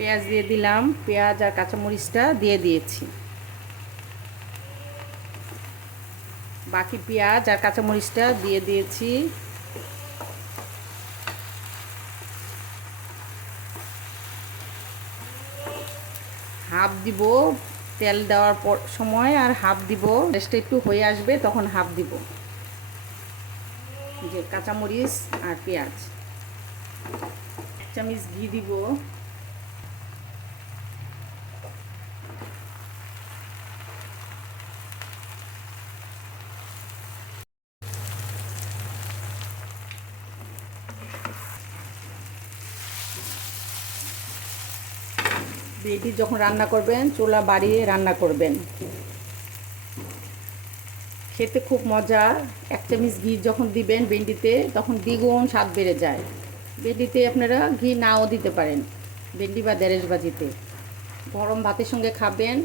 পেঁয়াজ দিয়ে দিলাম, পেঁয়াজ আর কাঁচামরিচটা দিয়ে দিয়েছি। বাকি পেঁয়াজ আর কাঁচামরিচটা দিয়ে দিয়েছি। হাফ দিব তেল দেওয়ার পর সময়, আর হাফ দিব রেস্টটা একটু হয়ে আসবে তখন হাফ দিব। যে কাঁচামরিচ আর পেঁয়াজ, 1 চামচ ঘি দিব। ভেন্ডি যখন রান্না করবেন চুলা বাড়িয়ে রান্না করবেন, খেতে খুব মজা। 1 চামচ ঘি যখন দিবেন ভেন্ডিতে তখন দ্বিগুণ স্বাদ বেড়ে যায়। ভেন্ডিতে আপনারা ঘি নাও দিতে পারেন, ভেন্ডি বা ঢেঁড়স ভাজিতে। গরম ভাতের সঙ্গে খাবেন,